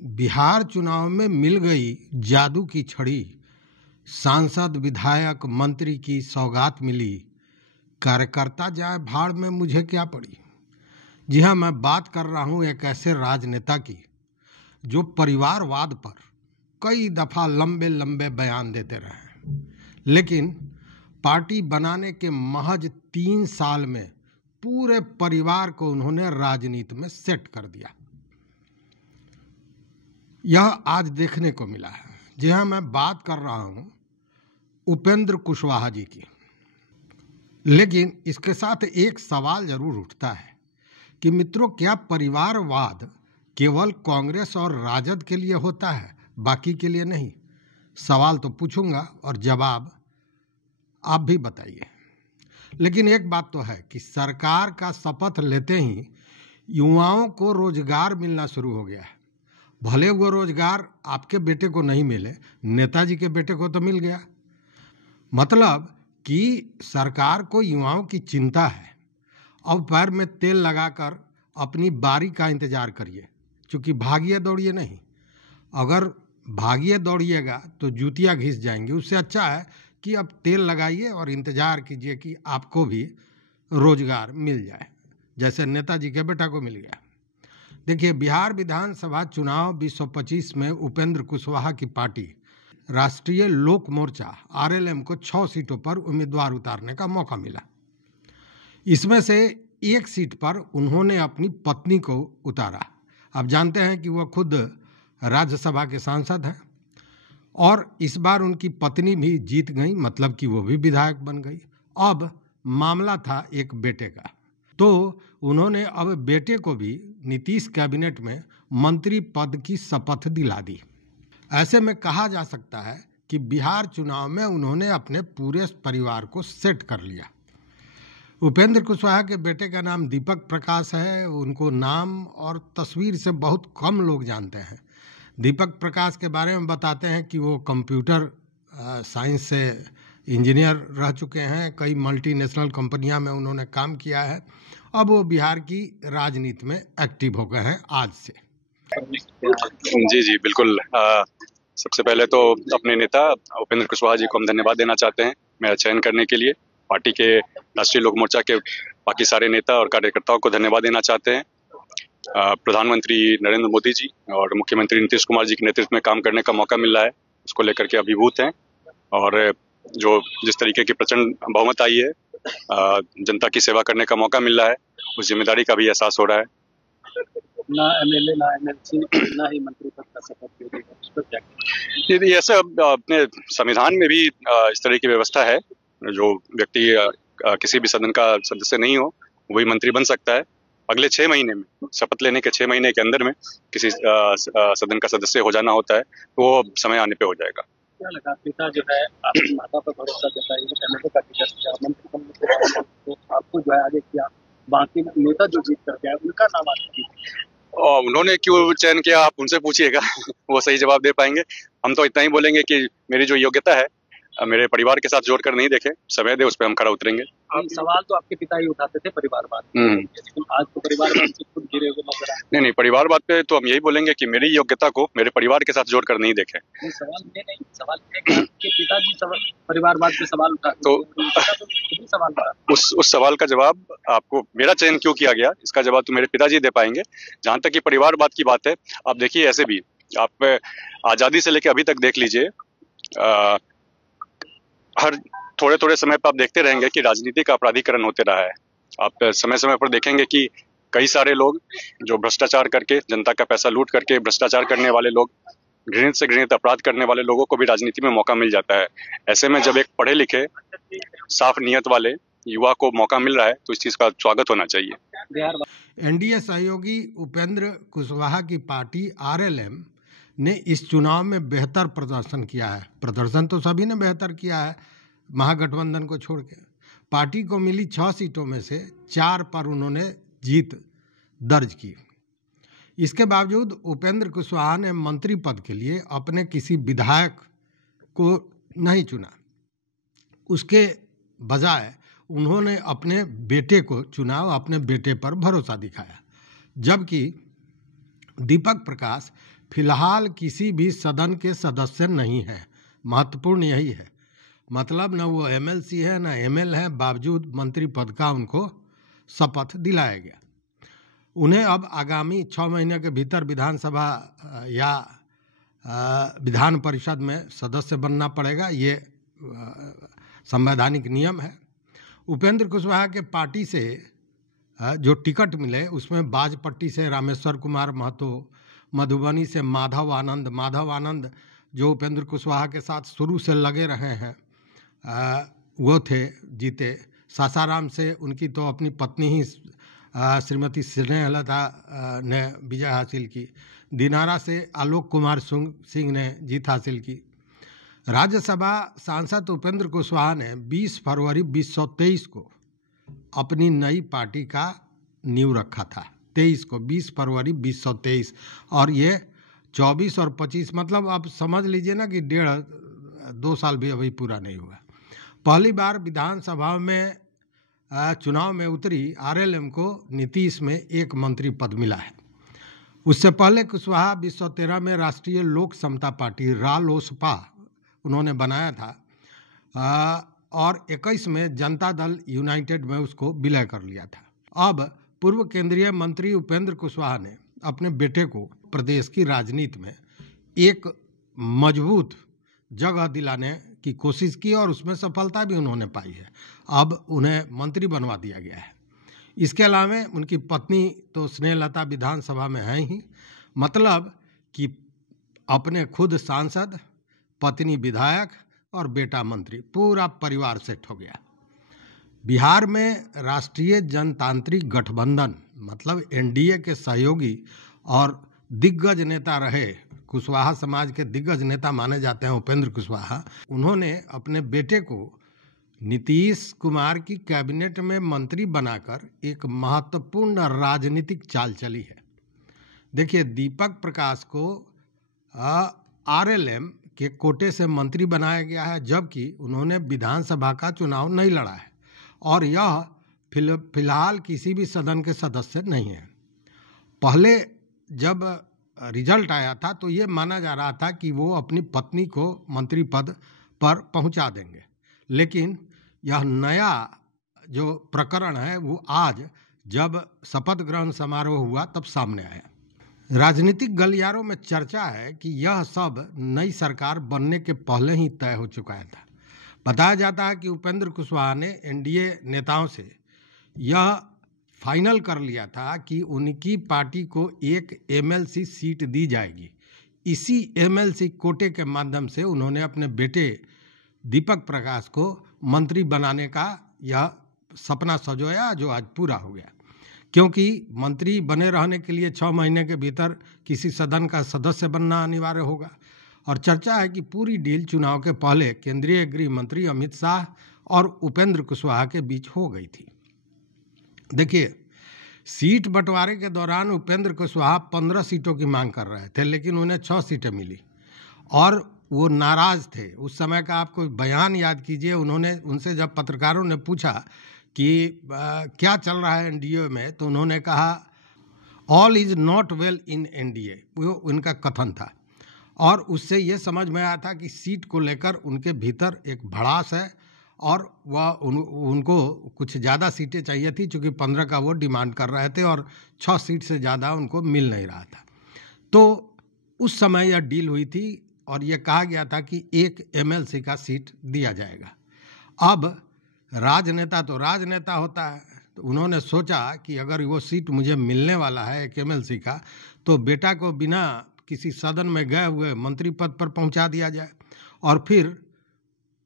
बिहार चुनाव में मिल गई जादू की छड़ी, सांसद विधायक मंत्री की सौगात मिली, कार्यकर्ता जाए भाड़ में मुझे क्या पड़ी। जी हाँ, मैं बात कर रहा हूँ एक ऐसे राजनेता की जो परिवारवाद पर कई दफ़ा लंबे लंबे बयान देते रहे, लेकिन पार्टी बनाने के महज 3 साल में पूरे परिवार को उन्होंने राजनीति में सेट कर दिया। यह आज देखने को मिला है। जी हाँ, मैं बात कर रहा हूँ उपेंद्र कुशवाहा जी की। लेकिन इसके साथ एक सवाल जरूर उठता है कि मित्रों, क्या परिवारवाद केवल कांग्रेस और राजद के लिए होता है, बाकी के लिए नहीं? सवाल तो पूछूंगा और जवाब आप भी बताइए। लेकिन एक बात तो है कि सरकार का शपथ लेते ही युवाओं को रोजगार मिलना शुरू हो गया है। भले वो रोजगार आपके बेटे को नहीं मिले, नेताजी के बेटे को तो मिल गया। मतलब कि सरकार को युवाओं की चिंता है। अब पैर में तेल लगाकर अपनी बारी का इंतजार करिए, क्योंकि भागिए दौड़िए नहीं। अगर भागिए दौड़िएगा तो जूतियाँ घिस जाएंगी। उससे अच्छा है कि अब तेल लगाइए और इंतजार कीजिए कि आपको भी रोजगार मिल जाए, जैसे नेताजी के बेटा को मिल गया। देखिए, बिहार विधानसभा चुनाव 2025 में उपेंद्र कुशवाहा की पार्टी राष्ट्रीय लोक मोर्चा आरएलएम को 6 सीटों पर उम्मीदवार उतारने का मौका मिला। इसमें से एक सीट पर उन्होंने अपनी पत्नी को उतारा। आप जानते हैं कि वह खुद राज्यसभा के सांसद हैं और इस बार उनकी पत्नी भी जीत गई, मतलब कि वो भी विधायक बन गई। अब मामला था एक बेटे का, तो उन्होंने अब बेटे को भी नीतीश कैबिनेट में मंत्री पद की शपथ दिला दी। ऐसे में कहा जा सकता है कि बिहार चुनाव में उन्होंने अपने पूरे परिवार को सेट कर लिया। उपेंद्र कुशवाहा के बेटे का नाम दीपक प्रकाश है। उनको नाम और तस्वीर से बहुत कम लोग जानते हैं। दीपक प्रकाश के बारे में बताते हैं कि वो कंप्यूटर साइंस से इंजीनियर रह चुके हैं। कई मल्टीनेशनल कंपनियां में उन्होंने काम किया है। अब वो बिहार की राजनीति में एक्टिव हो गए हैं आज से। जी बिल्कुल। सबसे पहले तो अपने नेता उपेंद्र कुशवाहा जी को हम धन्यवाद देना चाहते हैं मेरा चयन करने के लिए। पार्टी के राष्ट्रीय लोक मोर्चा के बाकी सारे नेता और कार्यकर्ताओं को धन्यवाद देना चाहते हैं। प्रधानमंत्री नरेंद्र मोदी जी और मुख्यमंत्री नीतीश कुमार जी के नेतृत्व में काम करने का मौका मिल रहा है, उसको लेकर के अभिभूत हैं। और जो जिस तरीके की प्रचंड बहुमत आई है, जनता की सेवा करने का मौका मिल रहा है, उस जिम्मेदारी का भी एहसास हो रहा है। ना एमएलए ना एमएलसी ना ही मंत्री पद का शपथ लेगा, उस पर क्या? ये ऐसा अपने संविधान में भी इस तरह की व्यवस्था है। जो व्यक्ति किसी भी सदन का सदस्य नहीं हो वही मंत्री बन सकता है। अगले 6 महीने में, शपथ लेने के 6 महीने के अंदर में किसी सदन का सदस्य हो जाना होता है, तो वो समय आने पे हो जाएगा। क्या लगा, पिता जो है आपकी माता पर भरोसा जताइए, एमएलए का टिकट दिया, मंत्री बनने के बाद तो आपको जो है आगे किया, बाकी नेता जो जीत कर गया उनका नाम आगे और उन्होंने क्यों चयन किया, आप उनसे पूछिएगा वो सही जवाब दे पाएंगे। हम तो इतना ही बोलेंगे कि मेरी जो योग्यता है मेरे परिवार के साथ जोड़कर नहीं देखे, समय दे, उस पर हम खरा उतरेंगे। सवाल तो आपके पिता ही उठाते थे परिवारवाद, लेकिन आज तो परिवारवाद से खुद घिरे हुए नजर आए। नहीं, परिवारवाद पे तो हम यही बोलेंगे कि मेरी योग्यता को मेरे परिवार के साथ जोड़कर नहीं देखे। सवाल ये नहीं, सवाल ये कि आपके पिताजी परिवारवाद पे सवाल उठाते, तो सवाल उस सवाल का जवाब आपको, मेरा चयन क्यों किया गया, इसका जवाब तो मेरे पिताजी दे पाएंगे। जहां तक कि परिवारवाद की बात है, आप देखिए, ऐसे भी आप आजादी से लेकर अभी तक देख लीजिए, हर थोड़े थोड़े समय पर आप देखते रहेंगे कि राजनीति का अपराधीकरण होते रहा है। आप समय समय पर देखेंगे कि कई सारे लोग जो भ्रष्टाचार करके, जनता का पैसा लूट करके भ्रष्टाचार करने वाले लोग, घृणित से घृणित अपराध करने वाले लोगों को भी राजनीति में मौका मिल जाता है। ऐसे में जब एक पढ़े लिखे साफ नियत वाले युवा को मौका मिल रहा है तो इस चीज का स्वागत होना चाहिए। एनडीए सहयोगी उपेंद्र कुशवाहा की पार्टी आरएलएम ने इस चुनाव में बेहतर प्रदर्शन किया है। प्रदर्शन तो सभी ने बेहतर किया है, महागठबंधन को छोड़ के। पार्टी को मिली 6 सीटों में से 4 पर उन्होंने जीत दर्ज की। इसके बावजूद उपेंद्र कुशवाहा ने मंत्री पद के लिए अपने किसी विधायक को नहीं चुना। उसके बजाय उन्होंने अपने बेटे को चुना, अपने बेटे पर भरोसा दिखाया। जबकि दीपक प्रकाश फिलहाल किसी भी सदन के सदस्य नहीं है। महत्वपूर्ण यही है, मतलब न वो एमएलसी है न एमएल है, बावजूद मंत्री पद का उनको शपथ दिलाया गया। उन्हें अब आगामी 6 महीने के भीतर विधानसभा या विधान परिषद में सदस्य बनना पड़ेगा। ये संवैधानिक नियम है। उपेंद्र कुशवाहा के पार्टी से जो टिकट मिले उसमें बाजपट्टी से रामेश्वर कुमार महतो, मधुबनी से माधव आनंद जो उपेंद्र कुशवाहा के साथ शुरू से लगे रहे हैं वो थे, जीते। सासाराम से उनकी तो अपनी पत्नी ही श्रीमती स्नेहलता ने विजय हासिल की। दिनारा से आलोक कुमार सिंह ने जीत हासिल की। राज्यसभा सांसद उपेंद्र कुशवाहा ने 20 फरवरी 2023 को अपनी नई पार्टी का नींव रखा था। 20 फरवरी 2023, और ये 24 और 25, मतलब आप समझ लीजिए ना कि 1.5-2 साल भी अभी पूरा नहीं हुआ। पहली बार विधानसभा में चुनाव में उतरी आरएलएम को नीतीश में एक मंत्री पद मिला है। उससे पहले कुशवाहा 2013 में राष्ट्रीय लोक समता पार्टी रालोसपा उन्होंने बनाया था और 21 में जनता दल यूनाइटेड में उसको विलय कर लिया था। अब पूर्व केंद्रीय मंत्री उपेंद्र कुशवाहा ने अपने बेटे को प्रदेश की राजनीति में एक मजबूत जगह दिलाने की कोशिश की और उसमें सफलता भी उन्होंने पाई है। अब उन्हें मंत्री बनवा दिया गया है। इसके अलावा उनकी पत्नी तो स्नेहलता विधानसभा में है ही, मतलब कि अपने खुद सांसद, पत्नी विधायक और बेटा मंत्री, पूरा परिवार सेट हो गया। बिहार में राष्ट्रीय जनतांत्रिक गठबंधन मतलब एनडीए के सहयोगी और दिग्गज नेता रहे, कुशवाहा समाज के दिग्गज नेता माने जाते हैं उपेंद्र कुशवाहा। उन्होंने अपने बेटे को नीतीश कुमार की कैबिनेट में मंत्री बनाकर एक महत्वपूर्ण राजनीतिक चाल चली है। देखिए, दीपक प्रकाश को आरएलएम के कोटे से मंत्री बनाया गया है, जबकि उन्होंने विधानसभा का चुनाव नहीं लड़ा है और यह फिलहाल किसी भी सदन के सदस्य नहीं है। पहले जब रिजल्ट आया था तो ये माना जा रहा था कि वो अपनी पत्नी को मंत्री पद पर पहुंचा देंगे, लेकिन यह नया जो प्रकरण है वो आज जब शपथ ग्रहण समारोह हुआ तब सामने आया। राजनीतिक गलियारों में चर्चा है कि यह सब नई सरकार बनने के पहले ही तय हो चुका था। बताया जाता है कि उपेंद्र कुशवाहा ने एनडीए नेताओं से यह फाइनल कर लिया था कि उनकी पार्टी को एक एमएलसी सीट दी जाएगी। इसी एमएलसी कोटे के माध्यम से उन्होंने अपने बेटे दीपक प्रकाश को मंत्री बनाने का यह सपना सजोया, जो आज पूरा हो गया। क्योंकि मंत्री बने रहने के लिए 6 महीने के भीतर किसी सदन का सदस्य बनना अनिवार्य होगा और चर्चा है कि पूरी डील चुनाव के पहले केंद्रीय गृह मंत्री अमित शाह और उपेंद्र कुशवाहा के बीच हो गई थी। देखिए, सीट बंटवारे के दौरान उपेंद्र कुशवाहा 15 सीटों की मांग कर रहे थे, लेकिन उन्हें 6 सीटें मिली और वो नाराज थे। उस समय का आपको बयान याद कीजिए, उनसे जब पत्रकारों ने पूछा कि क्या चल रहा है एनडीए में, तो उन्होंने कहा all is not well in NDA, वो उनका कथन था। और उससे ये समझ में आया था कि सीट को लेकर उनके भीतर एक भड़ास है और वह उनको कुछ ज़्यादा सीटें चाहिए थी, चूँकि 15 का वो डिमांड कर रहे थे और 6 सीट से ज़्यादा उनको मिल नहीं रहा था। तो उस समय यह डील हुई थी और यह कहा गया था कि एक एमएलसी का सीट दिया जाएगा। अब राजनेता तो राजनेता होता है, तो उन्होंने सोचा कि अगर वो सीट मुझे मिलने वाला है एक एमएलसी का, तो बेटा को बिना किसी सदन में गए हुए मंत्री पद पर पहुंचा दिया जाए, और फिर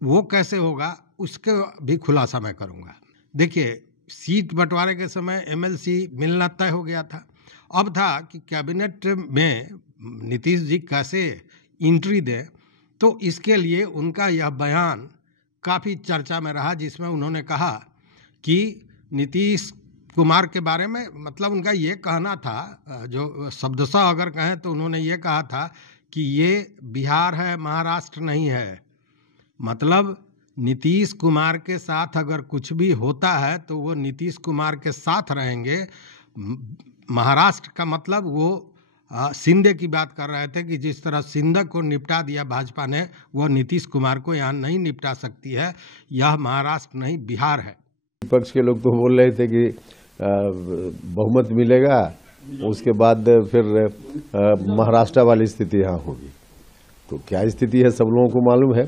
वो कैसे होगा उसके भी खुलासा मैं करूंगा। देखिए, सीट बंटवारे के समय एमएलसी मिलना तय हो गया था। अब था कि कैबिनेट में नीतीश जी कैसे एंट्री दें, तो इसके लिए उनका यह बयान काफ़ी चर्चा में रहा, जिसमें उन्होंने कहा कि नीतीश कुमार के बारे में, मतलब उनका ये कहना था, जो शब्दशः अगर कहें तो उन्होंने ये कहा था कि ये बिहार है, महाराष्ट्र नहीं है। मतलब नीतीश कुमार के साथ अगर कुछ भी होता है तो वो नीतीश कुमार के साथ रहेंगे। महाराष्ट्र का मतलब वो शिंदे की बात कर रहे थे कि जिस तरह शिंदे को निपटा दिया भाजपा ने, वह नीतीश कुमार को यहाँ नहीं निपटा सकती है। यह महाराष्ट्र नहीं बिहार है। विपक्ष के लोग तो बोल रहे थे कि बहुमत मिलेगा, उसके बाद फिर महाराष्ट्र वाली स्थिति यहाँ होगी। तो क्या स्थिति है सब लोगों को मालूम है।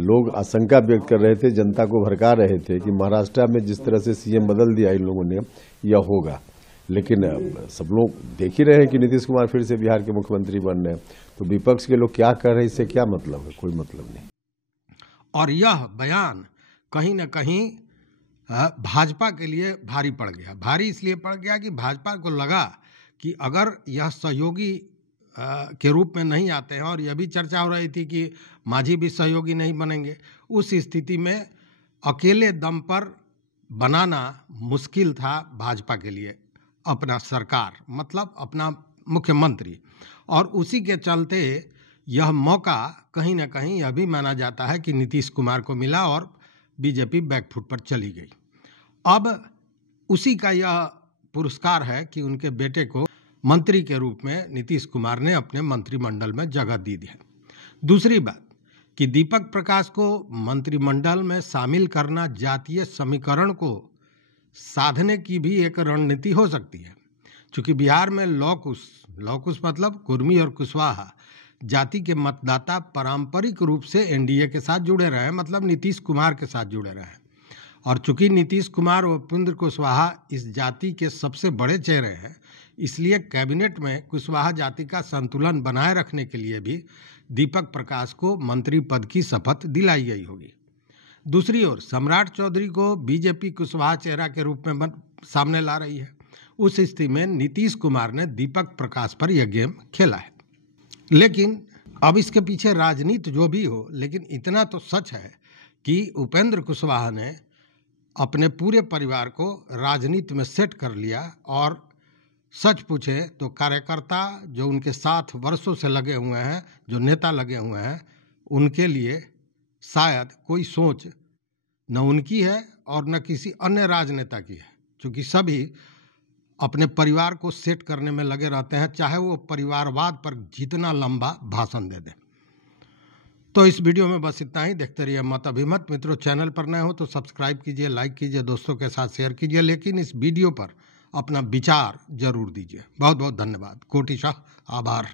लोग आशंका व्यक्त कर रहे थे, जनता को भड़का रहे थे कि महाराष्ट्र में जिस तरह से सीएम बदल दिया इन लोगों ने, यह होगा। लेकिन सब लोग देख ही रहे हैं कि नीतीश कुमार फिर से बिहार के मुख्यमंत्री बन रहे हैं। तो विपक्ष के लोग क्या कर रहे हैं, इससे क्या मतलब है? कोई मतलब नहीं। और यह बयान कहीं न कहीं भाजपा के लिए भारी पड़ गया। भारी इसलिए पड़ गया कि भाजपा को लगा कि अगर यह सहयोगी के रूप में नहीं आते हैं, और यह भी चर्चा हो रही थी कि मांझी भी सहयोगी नहीं बनेंगे, उस स्थिति में अकेले दम पर बनाना मुश्किल था भाजपा के लिए अपना सरकार, मतलब अपना मुख्यमंत्री। और उसी के चलते यह मौका कहीं ना कहीं यह भी माना जाता है कि नीतीश कुमार को मिला और बीजेपी बैकफुट पर चली गई। अब उसी का यह पुरस्कार है कि उनके बेटे को मंत्री के रूप में नीतीश कुमार ने अपने मंत्रिमंडल में जगह दी है। दूसरी बात कि दीपक प्रकाश को मंत्रिमंडल में शामिल करना जातीय समीकरण को साधने की भी एक रणनीति हो सकती है। क्योंकि बिहार में लौकुश मतलब कुर्मी और कुशवाहा जाति के मतदाता पारंपरिक रूप से एनडीए के साथ जुड़े रहे, मतलब नीतीश कुमार के साथ जुड़े रहे। और चूंकि नीतीश कुमार और उपेंद्र कुशवाहा इस जाति के सबसे बड़े चेहरे हैं, इसलिए कैबिनेट में कुशवाहा जाति का संतुलन बनाए रखने के लिए भी दीपक प्रकाश को मंत्री पद की शपथ दिलाई गई होगी। दूसरी ओर सम्राट चौधरी को बीजेपी कुशवाहा चेहरा के रूप में सामने ला रही है। उस स्थिति में नीतीश कुमार ने दीपक प्रकाश पर यह गेम खेला है। लेकिन अब इसके पीछे राजनीति जो भी हो, लेकिन इतना तो सच है कि उपेंद्र कुशवाहा ने अपने पूरे परिवार को राजनीति में सेट कर लिया। और सच पूछे तो कार्यकर्ता जो उनके साथ वर्षों से लगे हुए हैं, जो नेता लगे हुए हैं, उनके लिए शायद कोई सोच न उनकी है और न किसी अन्य राजनेता की है, क्योंकि सभी अपने परिवार को सेट करने में लगे रहते हैं, चाहे वो परिवारवाद पर जितना लंबा भाषण दे दें। तो इस वीडियो में बस इतना ही। देखते रहिए मत अभिमत। मित्रों, चैनल पर नए हो तो सब्सक्राइब कीजिए, लाइक कीजिए, दोस्तों के साथ शेयर कीजिए, लेकिन इस वीडियो पर अपना विचार जरूर दीजिए। बहुत बहुत धन्यवाद। कोटिशाह आभार।